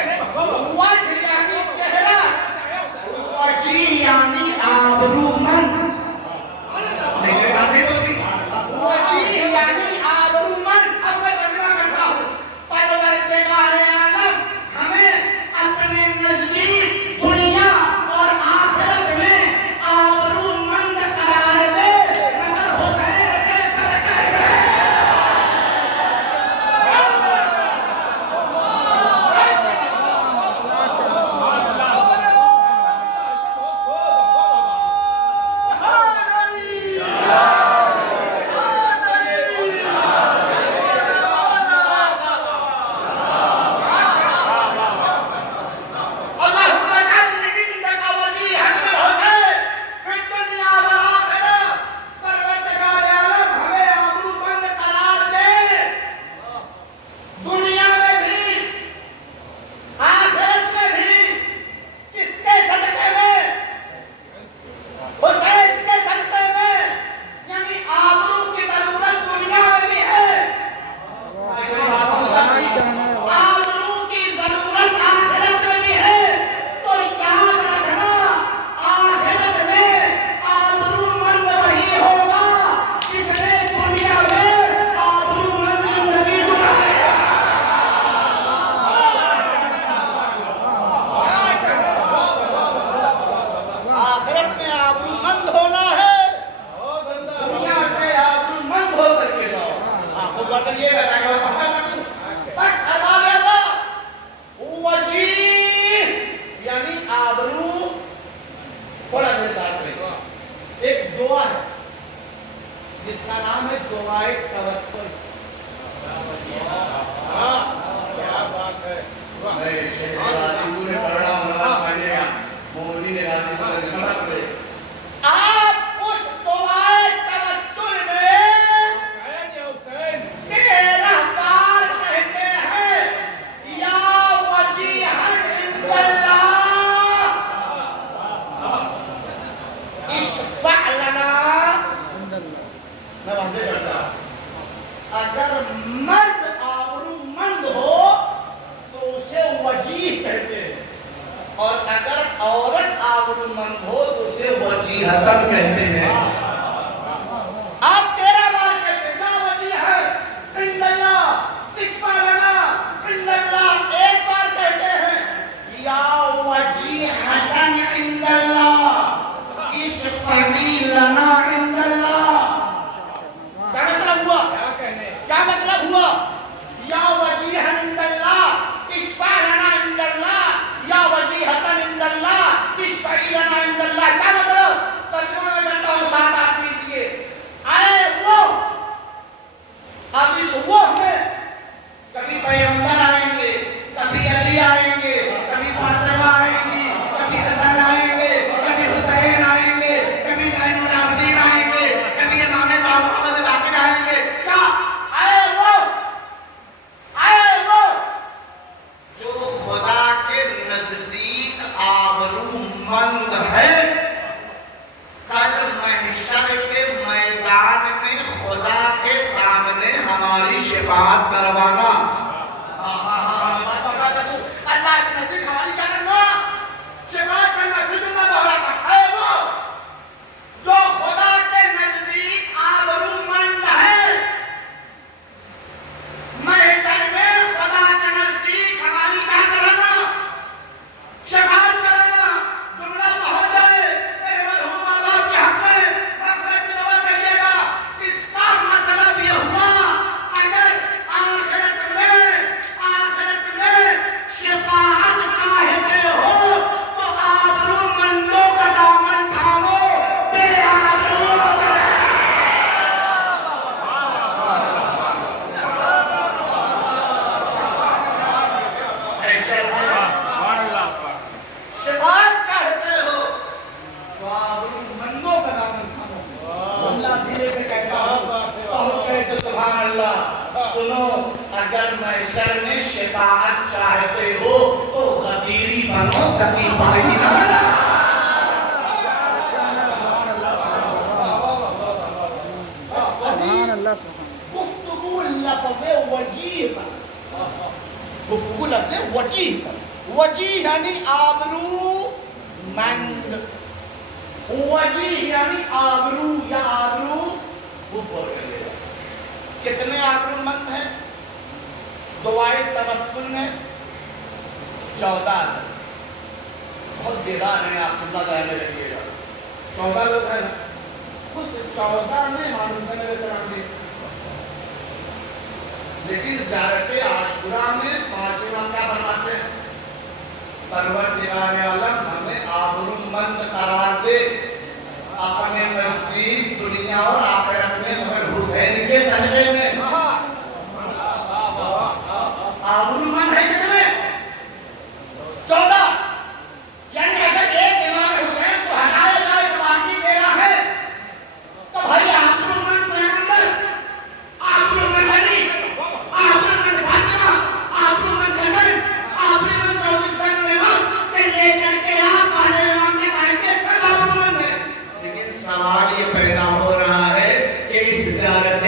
وجہ یعنی چہرہ، وجی یعنی آبرومند، وجیہ یعنی آبرومند۔ اب میں ترجمہ کرتا ہوں۔ پروردگار عالم ہمیں اپنے نزدیک دنیا اور آخرت میں آبرومند قرار دے، مگر حسین کے صدقے میں۔ جس کا نام ہے دعائے توسل۔ کیا بات ہے، آپ اس دعائے توسل میں 13 بار کہتے ہیں یا وجیہا عند اللہ اشفع لنا۔ میں واضح کرتا ہوں، اگر مرد آبرومند ہو تو اسے وجیہ کہتے ہیں، اور اگر عورت آبرومند ہو تو اسے وجیہتن کہتے ہیں۔ آپ 13 بار کہتے ہیں یا وجیہا عند اللہ اشفع لنا عند اللہ، ایک بار کہتے ہیں یا وجیہتن عند اللہ اشفعی لنا عند اللہ۔ کیا مطلب ہوا؟ کیا مطلب ہوا؟ یا وجیہا عند اللہ اشفع لنا عند اللہ، یا وجیہتن عند اللہ اشفعی لنا عند اللہ۔ کیا مطلب؟ ترجمہ میں کرتا ہوں، ساتھ آتی دیئے آئے وہ، اب اس وہ میں کبھی پیغمبر آئیں گے، کبھی علی آئیں گے، کبھی فاطمہ آئیں گی، کبھی حسن آئیں گے، کبھی حسین آئیں گے، کبھی زین العابدین آئیں گے، کبھی امام محمد باقر آئیں گے۔ کیا آئے وہ جو خدا کے نزدیک آبرومند ہے، کل محشر کے میدان میں خدا کے سامنے ہماری شفاعت کروانا۔ اللہ کے نزدیک ہماری کیا کرنا؟ شفاعت کرنا۔ پھر میں دہراتا ہے وہ جو خدا کے نزدیک آبرومند ہے، محشر میں خدا کے نزدیک ہماری کیا کرنا؟ شفاعت کرنا۔ جملہ پہنچ جائے میرے مرحوم باپ کے حق میں مغفرت کی دعا کریے گا۔ اس کا مطلب یہ ہوا اگر آخرت میں شفاعت چاہتے ہو تو آبرومندوں کا دامن تھامو، بے آبرو کرے۔ شفاعت چاہتے ہو تو آبرومندوں کا دامن تھامو۔ اللہ دھیرے سے کہتا ہوں، بہت کہے تو سبحان اللہ۔ سنو، اگر محشر میں شفاعت چاہتے ہو تو غدیری بنو، سقیفائی نہ بنو۔ گفتگو لفظ وجیہ، گفتگو لفظ وجیہ وجیح یعنی آبرو مند، وجیح یعنی آبرو یا آبرو اوپر کر لے گا. کتنے آبرو مند ہیں دعائے توسل میں؟ 14. بہت بیدار ہیں آپ، اللہ تعالیٰ رکھیے گا. 14 لوگ ہیں نا، اس 14 میں امام حسین علیہ السلام بھی. لیکن زیارت عاشورہ میں 5 امام کیا فرماتے ہیں؟ پروردگار عالم ہمیں آبرو مند قرار دے، اپنے نزدیک دنیا اور آخرت میں مگر حسین کے صدقے میں. آبرو مند ہے کتنے؟ 14. یعنی اگر ایک امام حسین کو ہٹایا جائے تو باقی 13 ہے، تو بھائی آبرو مند پیغمبر، آبرو مند علی، آبرو مند فاطمہ، آبرو مند حسن، آبرو مند امام سے لے کر کے آپ پہلے امام نے کہا کہ سب آبرو مند ہے. لیکن سوال یہ پیدا ہو رہا ہے کہ اس زیارت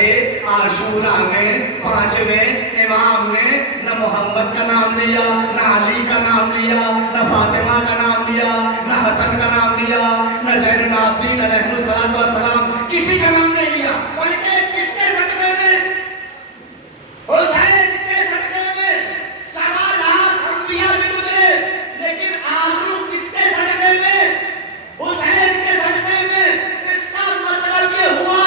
عاشورہ میں 5ویں امام نے نہ محمد کا نام لیا، نہ علی کا نام لیا، نہ فاطمہ کا نام لیا، نہ حسن کا نام لیا، نہ زین العابدین علیہ السلام، کسی کا نام نہیں لیا. بلکہ کس کے صدقے میں؟ حسین کے صدقے میں. 1.25 لاکھ انبیاء بھی گزرے، لیکن آبرو کس کے صدقے میں؟ حسین کے صدقے میں. اس کا مطلب یہ ہوا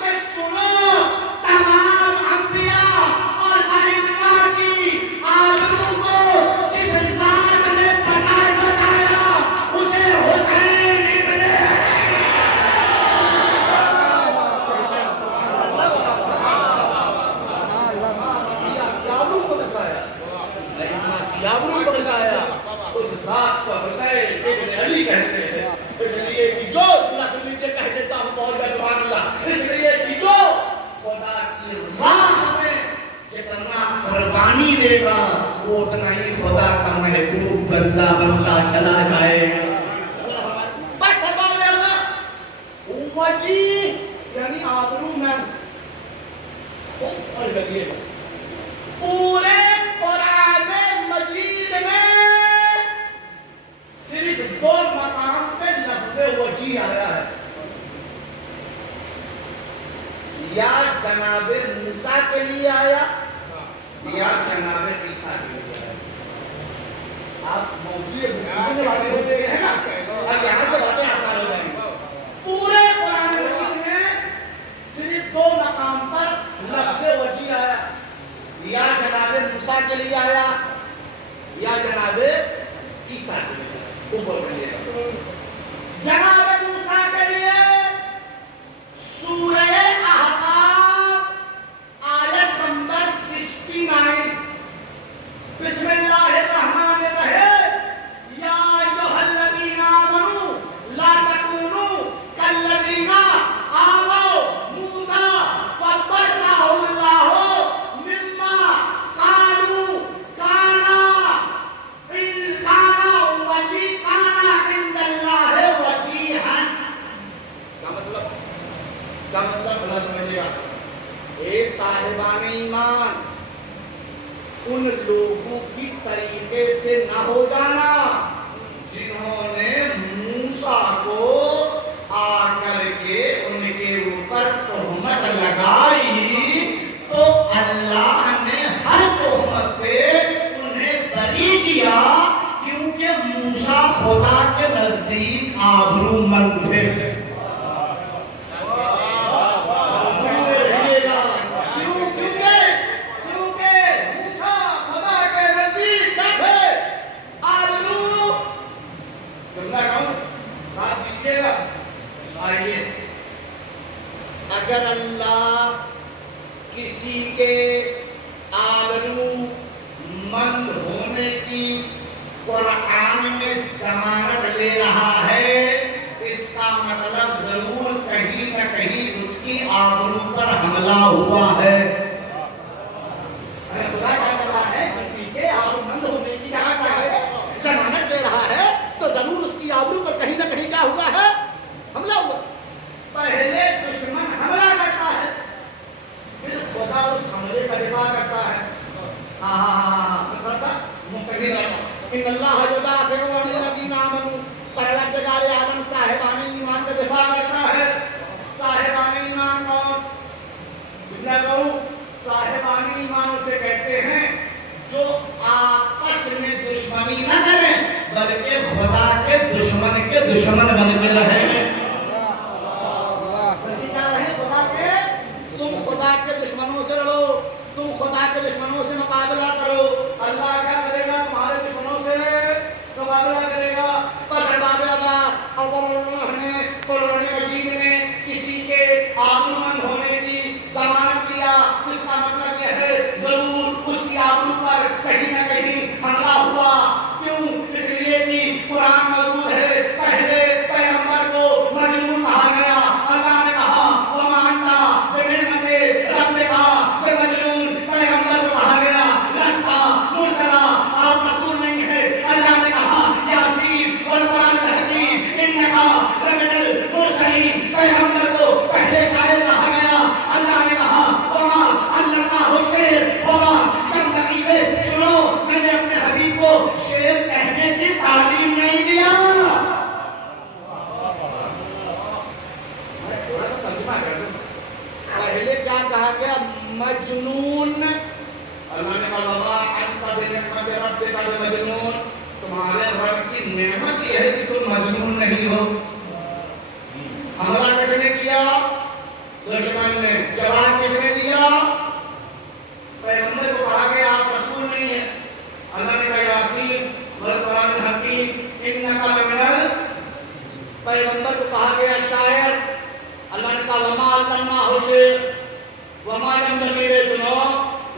کہ سنو، تمام انبیاء اور ائمہ کی آبرو کو جس ذات نے بچایا اسے حسین ابن آبرو کو بچایا. اس ذات کو حسین ابن علی کہتے ہیں. اس لیے کہ جو اللہ سے مجھے کہہ دیتا ہوں بہت بے سبحان اللہ، اس لیے کہ جو خدا کی راہ میں جتنا قربانی دے گا وہ اتنا ہی خدا کا محبوب بندہ بنتا چلا جائے گا. بس بات ہے نا. وجیح یعنی آبرو مند. اور لگیے پورے قرآن مجید میں صرف 2 مقام پہ لفظ وجیح آیا ہے. یا جناب موسیٰ کے لیے آیا یا جناب عیسیٰ کے لیے آیا. آپ موضوع گفتگو میں باتیں ہوتے ہیں نا، اب یہاں سے باتیں آسان ہو جائیں گی. پورے قرآن مجید میں صرف 2 مقام پر لفظ وجیح آیا. یا جناب موسیٰ کے لیے آیا یا جناب عیسیٰ کے لیے. جناب موسیٰ کے لیے سورہ احقاف آیت نمبر 69. بسم اللہ الرحمن الرحیم. یا ایھا الذین آمنوا لا تکونوا کالذین آووا موسیٰ فبرأہ اللہ مما قالوا کانا عند اللہ وجیہا. کیا مطلب بھلا سمجھے گا؟ اے صاحبان ایمان، ان لوگوں کی طریقے سے نہ ہو جانا جنہوں نے موسیٰ کو آ کر کے ان کے اوپر تہمت لگائی تو اللہ نے ہر تہمت سے انہیں بری کیا، کیونکہ موسیٰ خدا کے نزدیک آبرو مند تھے. اگر اللہ کسی کے آبرو مند ہونے کی قرآن میں ضمانت لے رہا ہے، اس کا مطلب ضرور کہیں نہ کہیں اس کی آبرو پر حملہ ہوا ہے. خدا کیا کر رہا ہے؟ کسی کے آبرو مند ہونے کی کیا ضمانت لے رہا ہے تو ضرور اس کی آبرو پر کہیں نہ کہیں کیا ہوا ہے؟ حملہ ہوا. پہلے دشمن حملہ کرتا ہے، پھر خدا اس حملے کا دفاع کرتا ہے. ان اللہ یدافع عن الذین آمنوا، پروردگار عالم صاحبان ایمان کا دفاع کرتا ہے. صاحبان ایمان کون؟ میں کہوں صاحبان ایمان اسے کہتے ہیں جو آپس میں دشمنی نہ کریں بلکہ خدا کے دشمن بن کے رہیں. کیا رہیں؟ خدا کے. تم خدا کے دشمنوں سے لڑو، تم خدا کے دشمنوں سے مقابلہ کرو. اللہ کیا کرے گا؟ تمہارے دشمنوں سے مقابلہ کرے گا. پس ارباب اللہ اور نے قرآن مجید میں کسی کے آبرو مند ہونے کی ضمانت دیا. اس کا مطلب یہ ہے ضرور اس کی آبرو پر کہیں نہ کہیں حملہ ہوا. کیوں؟ اس لیے کہ قرآن موجود ہے. پہلے پیغمبر کو مجنون کہا گیا. اللہ نے کہا وما انت بنعمت ربک بمجنون. پیغمبر کو کہا گیا لست مرسلا، آپ رسول نہیں ہے. اللہ نے کہا یاسین والقرآن الحکیم انک لمن المرسلین. پیغمبر کو پہلے شاعر کہا گیا. اللہ نے کہا وما علمناہ الشعر وما ينبغي له. سنو، میں نے اپنے حبیب کو شعر کہنے کی تعلیم نہیں دیا. پہلے کیا کہا گیا؟ مجنون. اللہ نے کہا وما انت بنعمت ربک بمجنون. تمہارے رب کی نعمت یہ ہے کہ تم مجنون نہیں ہو. حملہ کس نے کیا؟ دشمن نے. جواب کس نے دیا؟ پیغمبر کو کہا گیا آپ رسول نہیں ہیں. اللہ نے کہا یاسین والقرآن الحکیم انک لمن. پیغمبر کو کہا گیا شاعر. اللہ نے کہا وما علمناہ الشعر وما ينبغي له. سنو،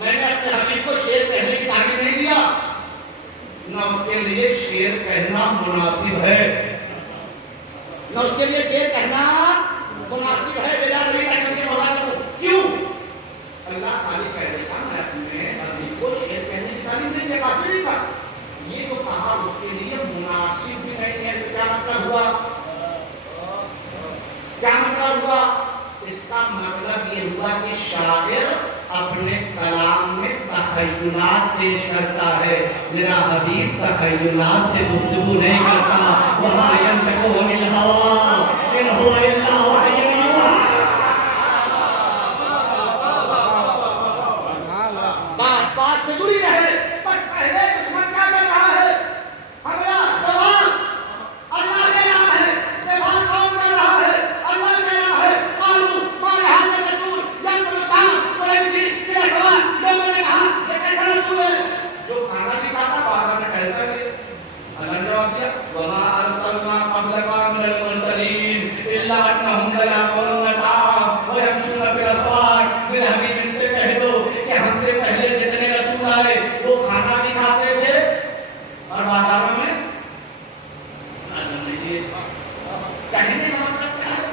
میں نے اپنے حبیب کو شعر کہنے کی تعلیم نہیں دیا، نہ اس کے لیے شعر کہنا مناسب ہے، نہ اس کے لیے شعر کہنا مناسب ہے. بلا نہیں کہنے کے مراد کیوں؟ اللہ خالی کہہ دیتا میں اپنے حبیب کو شعر کہنے کی تعلیم نہیں دیا، کافی نہیں تھا. یہ تو کہا اس کے لیے مناسب بھی نہیں ہے. تو کیا مطلب ہوا؟ کیا مطلب ہوا؟ اس کا مطلب یہ ہوا کہ شاعر اپنے کلام میں تخیلات پیش کرتا ہے. میرا حبیب تخیلات سے گفتگو نہیں کرتا. وما ينطق عن الهوى ان هو الا وحی یوحی. بات سے جڑی رہے. بس پہلے دشمن کیا کر رہا ہے؟ حملہ جواب اللہ کہہ رہا ہے. دفاع کون کر رہا ہے؟ اللہ کہہ رہا ہے قالوا ما لهذا الرسول يأكل الطعام ويمشي في الأسواق. لوگوں نے کہا یہ کیسا رسول ہے جو کھانا بھی کھاتا بازار میں ٹہلتا بھی. اللہ نے جواب دیا وما ارسلنا قبلک من المرسلین الا انهم ليأكلون الطعام ويمشون في الأسواق. میرے حبیب ان سے کہہ دو کہ ہم سے پہلے جتنے رسول آئے وہ کھانا بھی کھاتے تھے اور بازاروں میں کہنے کا مطلب کیا ہے؟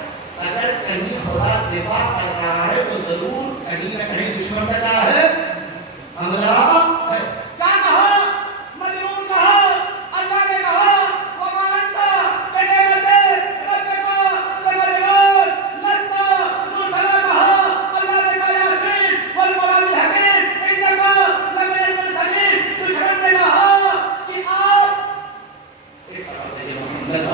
اگر کہیں خدا دفاع کر رہا ہے تو ضرور کہیں نہ کہیں دشمن کا کیا ہے؟ حملہ ہے. کیا کہا؟ مجنون کہا. اللہ نے کہا وما انت بنعمت ربک بمجنون. لست مرسلا کہا. اللہ نے کہا یاسین والقرآن الحکیم انک لمن المرسلین. دشمن نے کہا کہ آپ اس سبب سے محمد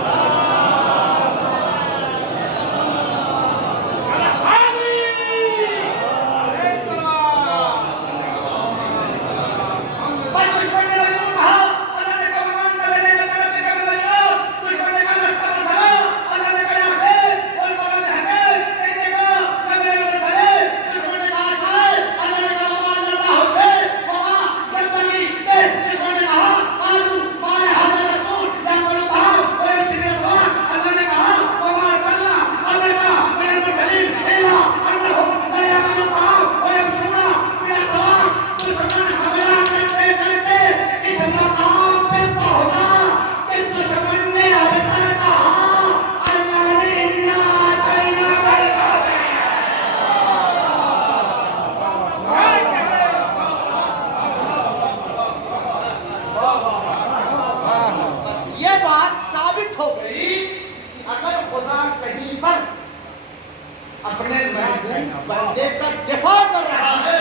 اپنے محبوب بندے کا دفاع کر رہا ہے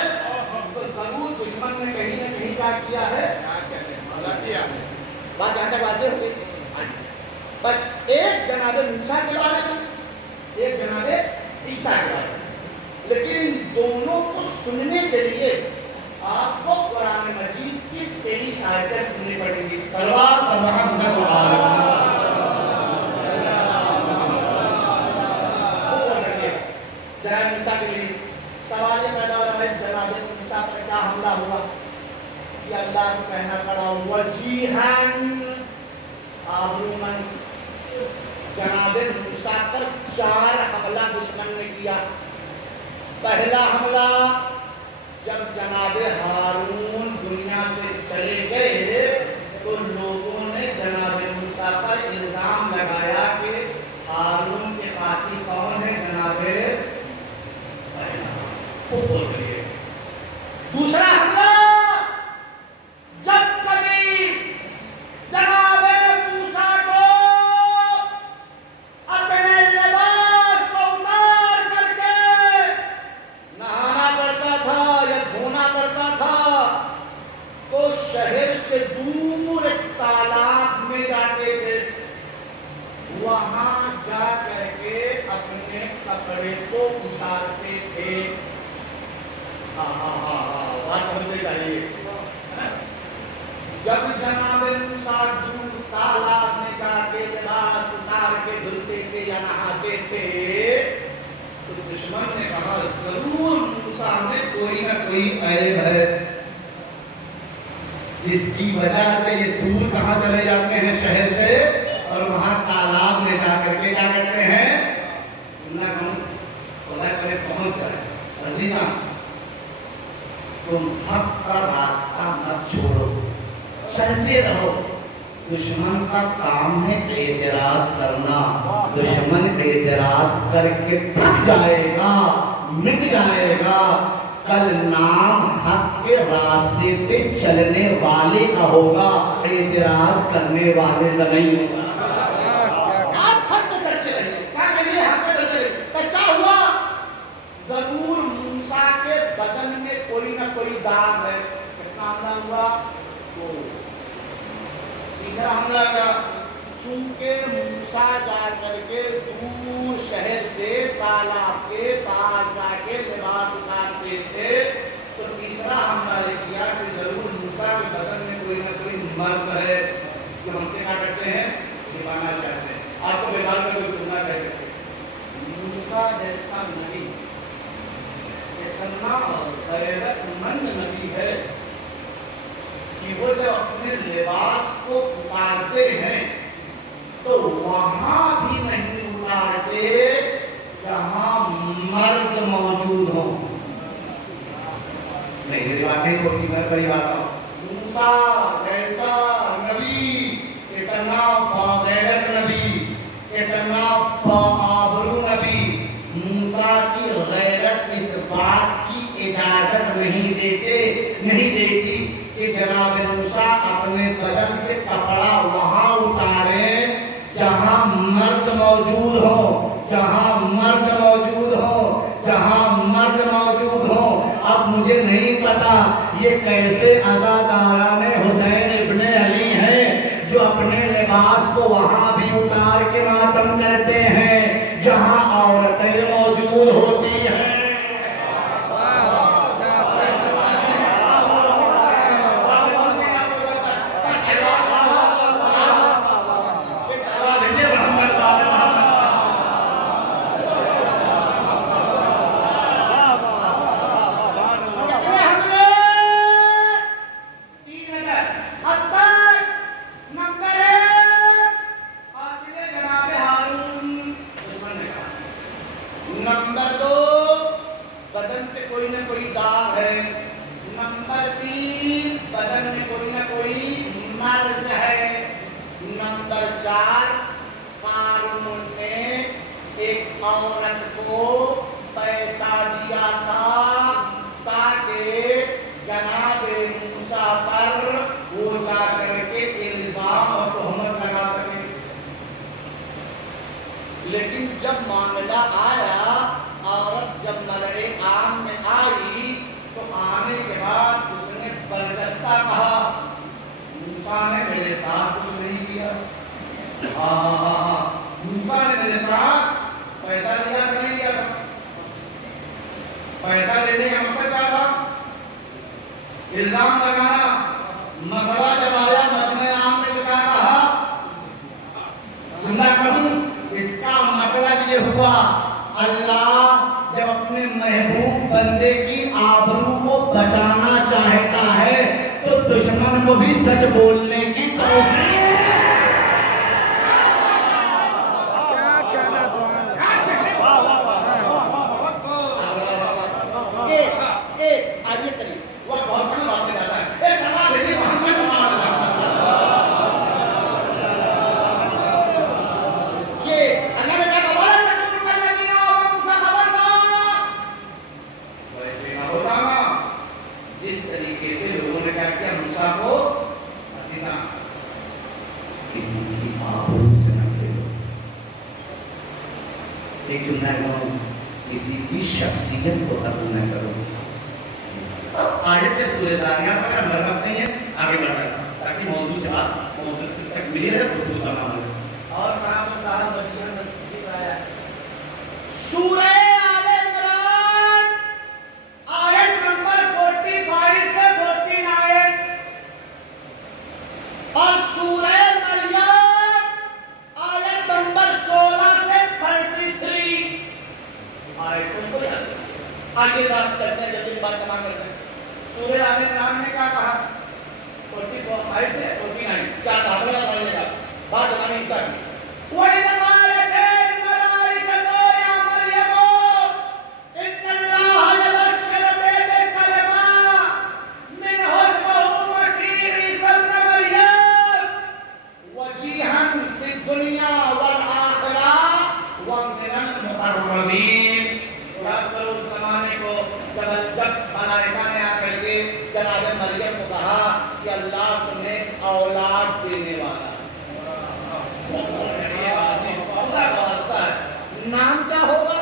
تو ضرور دشمن نے کہیں نہ کہیں کیا کیا ہے؟ بات یہاں تک واضح ہو گئی. بس ایک جناب موسیٰ کے بارے میں، ایک جناب عیسیٰ کے بارے میں. لیکن ان دونوں کو سننے کے لیے آپ کو قرآن مجید کی 23 آیتیں سننی پڑیں گی. صلوات و محمد جناب موسیٰ کے لیے سوال یہ پیدا ہو رہا ہے جناب موسیٰ پر کیا حملہ ہوا کہ اللہ کو کہنا پڑا وجیہن آبرومن. جناب موسیٰ پر 4 حملہ دشمن نے کیا. پہلا حملہ جب جناب ہارون دنیا سے چلے گئے تو لوگوں نے جناب موسیٰ پر الزام لگایا کہ ہارون کے قاتل کون ہے؟ جناب دوسرا حملہ جب کبھی جناب موسیٰ کو اپنے لباس کو اتار کر کے نہانا پڑتا تھا یا دھونا پڑتا تھا تو شہر سے دور ایک تالاب میں جاتے تھے. وہاں جا کر کے اپنے کپڑے کو اتارتے تھے. بات سمجھنے چاہیے. جب جناب موسیٰ دور تالاب میں جا کے لباس اتار کے دھلتے تھے یا نہاتے تھے تو دشمن نے کہا ضرور موسیٰ میں کوئی نہ کوئی عیب ہے، جس کی وجہ سے یہ دور کہاں چلے جاتے ہیں شہر سے اور وہاں تالاب میں جا کر کے کیا کرتے ہیں؟ اللہ خدا کرے پہنچ جائے. عزیزاں تم حق کا راستہ مت چھوڑو، چلتے رہو. دشمن کا کام ہے اعتراض کرنا. دشمن اعتراض کر کے تھک جائے گا، مٹ جائے گا. کل نام حق کے راستے پہ چلنے والے کا ہوگا، اعتراض کرنے والے کا نہیں ہوگا. آپ حق پہ چلتے رہیے، کیا کریے؟ حق پہ چلتے رہیے. بس کیا ہوا؟ ضرور موسیٰ کے بدن میں کوئی نہ کوئی داغ ہے. کتنا حملہ ہوا؟ تو تیسرا حملہ کا چونکہ موسیٰ جا کر کے دور شہر سے تالاب کے پاس جا کے لباس اتارتے تھے تو تیسرا حملہ یہ کیا کہ ضرور موسیٰ کے بدن میں کوئی نہ کوئی مرض ہے جو ہم سے کیا کرتے ہیں؟ چھپانا چاہتے ہیں. آپ کو بیدار میں کوئی جملہ کہہ سکتے ہیں موسیٰ جیسا نبی اتنا غیرت مند نبی ہے کہ وہ جب اپنے لباس کو اتارتے ہیں تو وہاں بھی نہیں اتارتے جہاں مرد موجود ہو. نہیں میری بات نہیں کوئی میں بڑی بات ہوں. موسیٰ جیسا نبی، اتنا باغیرت نبی، اتنا آبرو نبی، موسیٰ کی غیرت اس بات کی اجازت نہیں دیتی کہ جناب موسیٰ اپنے بدن سے کپڑا وہاں اتارے جہاں مرد موجود ہو، جہاں مرد موجود ہو، جہاں مرد موجود ہو. اب مجھے نہیں پتا یہ کیسے عزاداران حسین ابن علی ہیں جو اپنے لباس کو وہاں بھی اتار کے ماتم کرتے ہیں جہاں عورتیں موجود ہوتی ہیں. لیکن جب معاملہ آیا، عورت جب ملئے عام میں آئی تو آنے کے بعد اس نے برجستہ کہا موسیٰ نے میرے ساتھ موسیٰ نے میرے ساتھ پیسہ لیا کہ نہیں لیا تھا؟ پیسہ لینے کا مقصد کیا تھا؟ الزام لگانا. مسئلہ جب آیا مجمع عام میں کیا کہا؟ اللہ کہوں اس کا مطلب یہ ہوا اللہ جب اپنے محبوب بندے کی آبرو کو بچانا چاہتا ہے تو دشمن کو بھی سچ بولنے کی توفیق کسی کی شخصیت کو ختم نہ کرو. آیت کے سورہ داریات پر ہم لگاتے ہیں آگے بڑھ رہے ہیں تاکہ موضوع سے بات موضوع تک ملی رہے خود تمام ہو. اور برابر صاحب بچیاں ذکر آیا سورہ آل عمران آیت نمبر 45 سے 49 اور سورہ مریم آیت نمبر 16 سے 33. آگے بات کرتے ہیں جلدی بات تمام کرتے ہیں. سورہ آل عمران نے کیا کہا 45 سے 49 کیا کہا بلا پڑھیے گا بات جناب عیسیٰ کی. وَإِذَا قَالَتِ الْمَلَائِكَةُ يَا مَرْيَمُ إِنَّ اللَّهَ يُبَشِّرُكِ بِكَلِمَةٍ مِّنْهُ اسْمُهُ الْمَسِيحُ عِيسَى ابْنُ مَرْيَمَ وَجِيهًا فِي الدُّنْيَا وَالْآخِرَةِ وَمِنَ الْمُقَرَّبِينَ. یاد کرو اس زمانے کو جب ملائکہ نے آ کر کے جناب مریم کو کہا کہ اللہ تمہیں اولاد دینے والا ہے. نام کیا ہوگا؟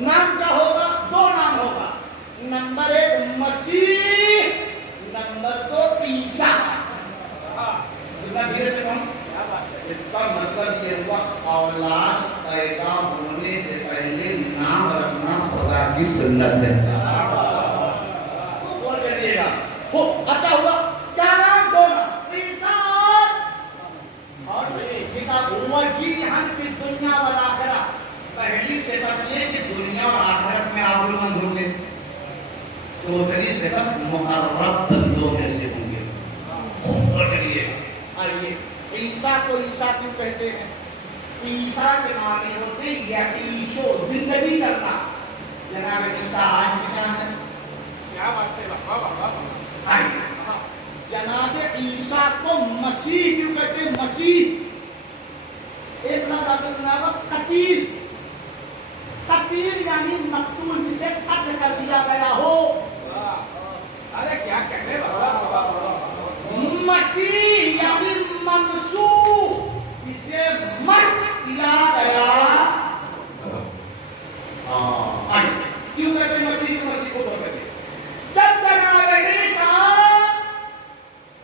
نام کیا ہوگا؟ دو نام ہوگا. نمبر 1 مسیح، نمبر 2 عیسیٰ. اتنا دھیرے سے کہوں. اس کا مطلب یہ ہوا اولاد پیدا ہونے سے پہلے نام رکھنا خدا کی سنت ہے. بول کر دیے گا خوب. اب کیا ہوا؟ کیا نام؟ دو نام عیسیٰ اور وجیہاً فی الدنیا والآخرہ. پہلی صفت یہ کہ دنیا اور آخرت میں آبرومند ہوں گے. دوسری صفت مقرب بندوں میں سے ہوں گے. خوب بول کر دیے. آئیے عیسیٰ کو عیسیٰ کیوں کہتے ہیں؟ عیسیٰ کے معنی ہوتے یعیشو زندگی کرنا. جناب عیسیٰ آج بھی کیا ہے؟ کیا بات ہے؟ جناب عیسیٰ کو مسیح کیوں کہتے ہیں؟ مسیح ایک لفظ آپ نے سنا ہوگا قتیل. قتیل یعنی مقتول جسے قتل کر دیا گیا ہو. ارے کیا کہنے والا. مسیح یعنی ممسوح جسے مسح کیا گیا. کیوں کہتے ہیں مسیح کو؟ مسیح کو کہتے ہیں جب جناب عیسیٰ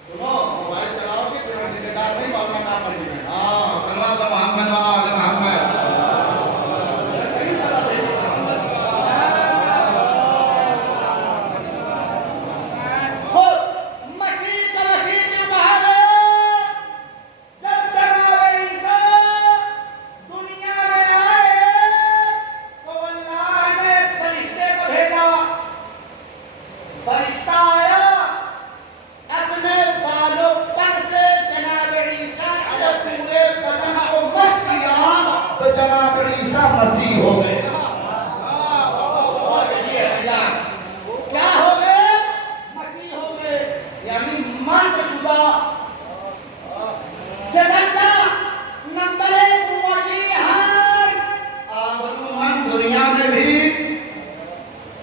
سنو موبائل چلاؤ گے پھر ہم ذمہ دار نہیں اپنا کام پر جائیں. صلوات محمد وآل محمد.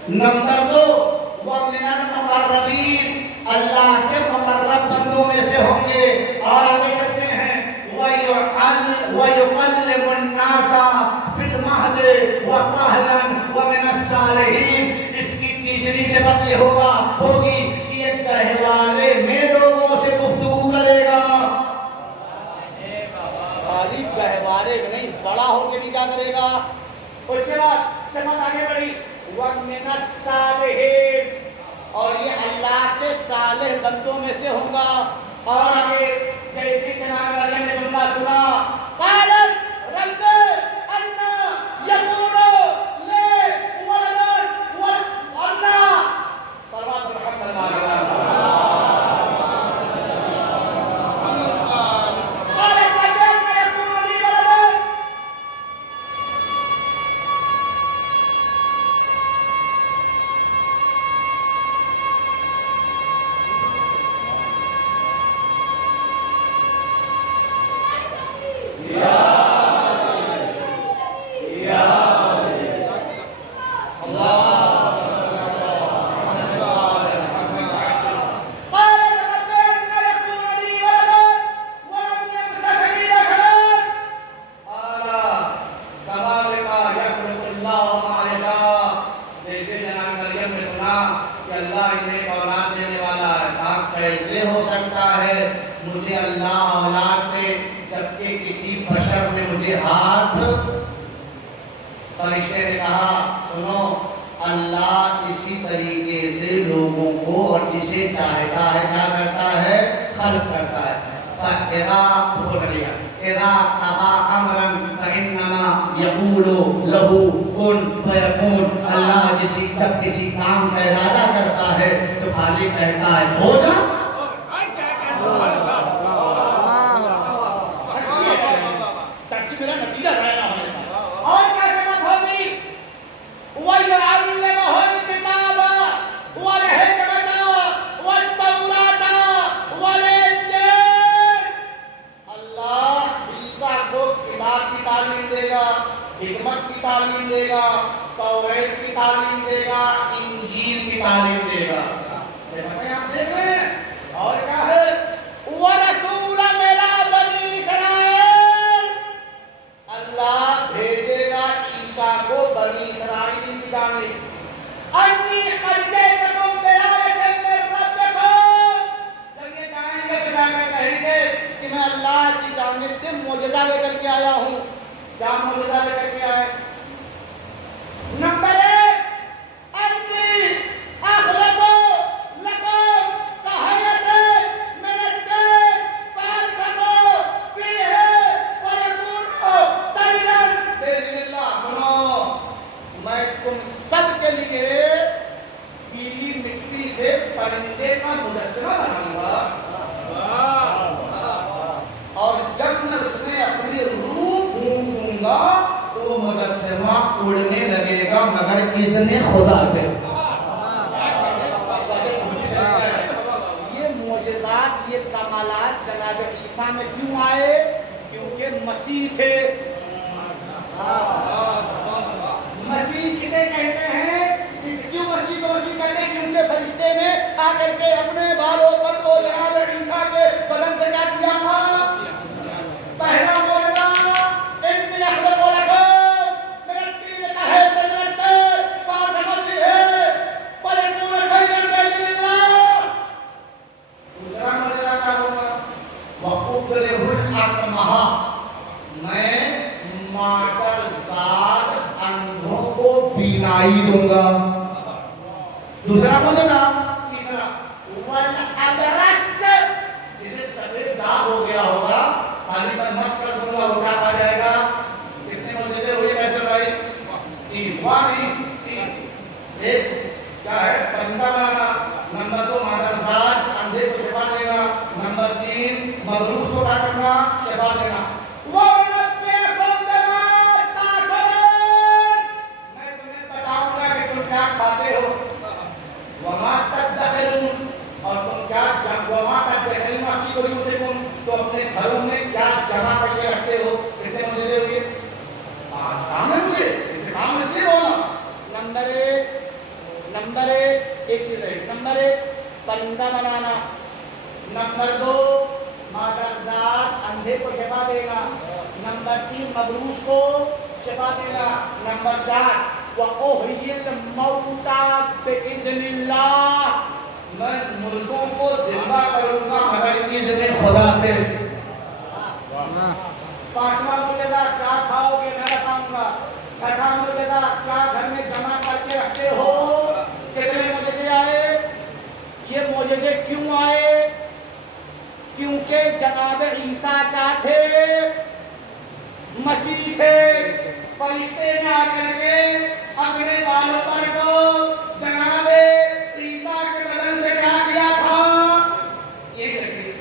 نمبر 2 وَمِنَ الْمُقَرَّبِينَ. اللہ کے مقرب بندوں میں سے ہوں گے. اور آگے کہتے ہیں وَيُقَلِّمُ النَّاسَ فِي الْمَهْدِ وَكَهْلًا وَمِنَ الصَّالِحِينَ. اس کی تیسری صفت یہ ہوگی کہ یہ گہوارے میں لوگوں سے گفتگو کرے گا. کرے گا. اس کے بعد صفت آگے بڑھی وَمِنَ الصَّالِحِينَ اور یہ اللہ کے صالح بندوں میں سے ہوگا. اور آگے جیسے جناب مریم نے جملہ سنا قالت رب انا یکون لی ولد وانا صلوات محمد کیسے ہو سکتا ہے مجھے اللہ اولاد دے جبکہ کسی بشر نے مجھے ہاتھ. فرشتے نے کہا سنو اللہ اسی طریقے سے لوگوں کو اور جسے چاہتا ہے کیا کرتا ہے خلق کرتا ہے. اذا قضى امرا فانما يقول له كن فيكون. اللہ جب کسی کام کا ارادہ کرتا ہے تو خالی کہتا ہے ہو جا. حکمت کی تعلیم دے گا, توریت کی تعلیم دے گا, انجیل کی تعلیم دے گا. آپ دیکھ رہے ہیں اور کیا ہے وَرَسُولًا إِلَىٰ بَنِي إِسْرَائِيلَ. اللہ بھیجے گا عیسیٰ کو بنی اسرائیل کی جانب. أَنِّي قَدْ جِئْتُكُم بِآيَةٍ مِّن رَّبِّكُم. جب یہ جائیں گے تو جا کر کہیں گے کہ میں اللہ کی جانب سے معجزہ لے کر کے آیا ہوں. کیا معجزہ لے کر کے آئے؟ نمبر 1 انی اخلق لکم کہیت من الطین فانفخوا فیہ فیکون طیرا باذن اللہ. سنو میں تم سب کے لیے گیلی مٹی سے پرندے کا مجسمہ بناؤں گا اور جب میں اس میں اپنی روح پھونکوں گا تو مجسمہ اڑنے لگے گا مگر اذن خدا سے. یہ معجزات یہ کمالات جناب عیسیٰ میں کیوں آئے؟ کیونکہ مسیح تھے. مسیح کسے کہتے ہیں؟ کیوں مسیح کو مسیح کہتے ہیں؟ کیونکہ فرشتے نے آ کر کے اپنے بالوں پر کو جناب عیسیٰ کے بدن سے کیا کیا تھا؟ پہلا معجزہ انی اخلق لکم من الطین کہیت من الطین فانفخوا فیہ فیکون طیرا باذن اللہ. دوسرا معجزہ کیا ہوگا؟ وَأُبْرِئُ الْأَكْمَحَ. میں مادر زاد اندھوں کو بینائی دوں گا. دوسرا معجزہ. تیسرا وَالْأَبْرَصَ. جسے سفید داغ ہو گیا ہوگا خالی میں مس کر دوں گا اٹھا پا جائے گا. کتنے معجزے ہوئے کیسے بھائی؟ 3. ایک کیا ہے پرندہ بنانا. نمبر 2 مادرزاد اندھے کو شفا دینا. نمبر 3 مبروس کو کیا کرنا شفا دینا. وَأُنَبِّئُكُم بِمَا تَأْكُلُونَ. میں تمہیں بتاؤں گا کہ تم کیا کھاتے ہو. وَمَا تَدَّخِرُونَ. اور تم کیا وَمَا تَدَّخِرُونَ فِي بُيُوتِكُمْ. تو اپنے گھروں میں کیا جمع کر کے رکھتے ہو. کتنے معجزے ہوئے؟ کام ہوئے. اس کام اس لیے بولا. نمبر ایک چیز رہی. نمبر 1 پرندہ بنانا. نمبر 2 مادرزاد اندھے کو شفا دینا. نمبر 3 مبروس کو شفا دینا. نمبر 4 وَأُحْيِي الْمَوْتَىٰ بِإِذْنِ اللَّهِ. میں مردوں کو زندہ کروں گا مگر اذن خدا سے. 5واں معجزہ کیا کھاؤ گے میں بتاؤں گا. کیوں آئے؟ کیونکہ جناب عیسیٰ کیا تھے؟ مسیح تھے۔ فرشتے نے آ کر کے اپنے بالوں پر کو جناب عیسیٰ کے بدن سے کیا کیا تھا؟ یہ دیکھیں،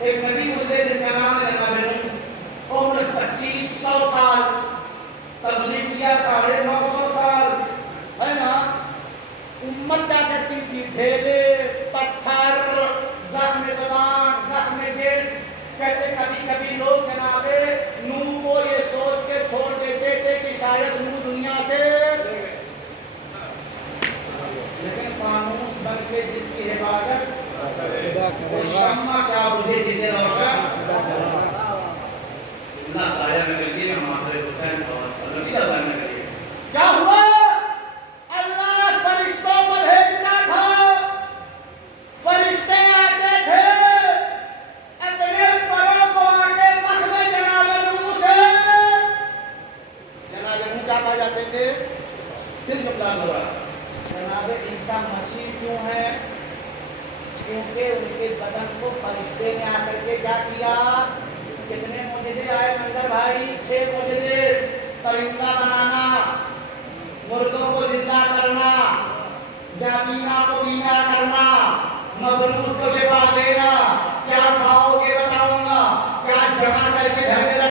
ایک نبی گزرے جن کا نام ہے جناب نوح، عمر 2500 سال، تبلیغ کیا 950 سال، ہے نا؟ امت کیا کرتی تھی؟ ڈھیلے، پتھر، زخم زبان، زخم جسم، کہتے کبھی کبھی لوگ جناب نوح کو یہ سوچ کے چھوڑ دیتے تھے کہ شاید نوح دنیا سے، لیکن فانوس بن کے جس کی عبادت وہ شمع کیا بجھے جسے روشن اللہ ظاہر میں ملتی ہے ہمارے حسین اور اللہ کی رضا میں کریے۔ کیا ہوا؟ اللہ فرشتوں کو بھیجتا تھا، فرشتے آتے تھے اپنے پروں کو آ کے زخم جناب نوح سے، جناب نوح کیا پا جاتے تھے؟ پھر جملہ ہو رہا جناب عیسیٰ مسیح کیوں ہے؟ کیونکہ ان کے بدن کو فرشتے نے آ کر کے کیا کیا؟ کتنے معجزے آئے منظر بھائی؟ 6 معجزے، پرندہ بنانا، مردوں کو زندہ کرنا، جابینا کو بینا کرنا، مبروس کو شفا دینا،